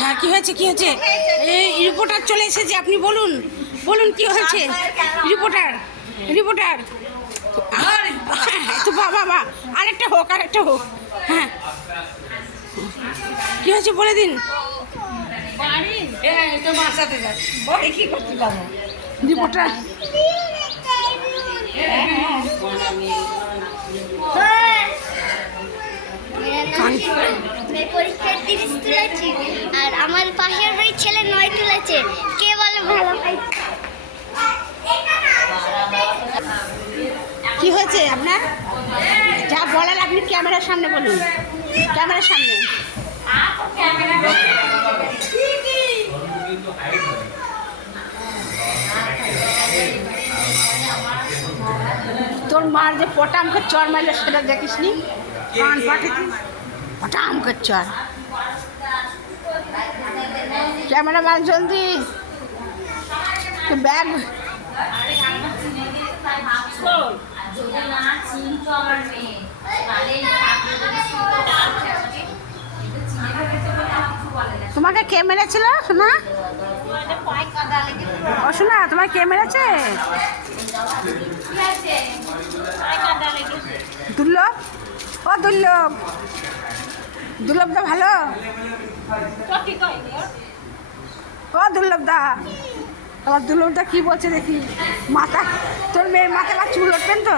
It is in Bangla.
হ্যাঁ, কি হয়েছে কি হয়েছে? এই রিপোর্টার চলে এসেছে, আপনি বলুন বলুন কি হয়েছে। রিপোর্টার রিপোর্টার তো বাবা আরেকটা হোক হ্যাঁ, কি হয়েছে বলে দিন। রিপোর্টার পরীক্ষার 30 তুলেছি আর আমার পাশের বাড়ির ছেলে 9 তুলেছে। কে বলে ভালো পাইছে? কি হয়েছে আপনার? যা বলার আপনি ক্যামেরার সামনে বলুন, ক্যামেরার সামনে। তোর মার যে পটামকে চর মারলো সেটা দেখিস নি? কান পাঠিয়েছিস পটামকে চর। ক্যামেরাম্যান জলদি ব্যাগ। তোমাকে কে মেরেছিল শোনা? ও শোনা, তোমার কে মেরেছে? দুর্লভ। ও দুর্লভ, দুর্লভ দা ভালো? ও দুর্লভ দা, আবার দুর্লভ দা কি বলছে দেখি। মাথা তোর মেয়ের মাথায় চুল উঠবেন তো?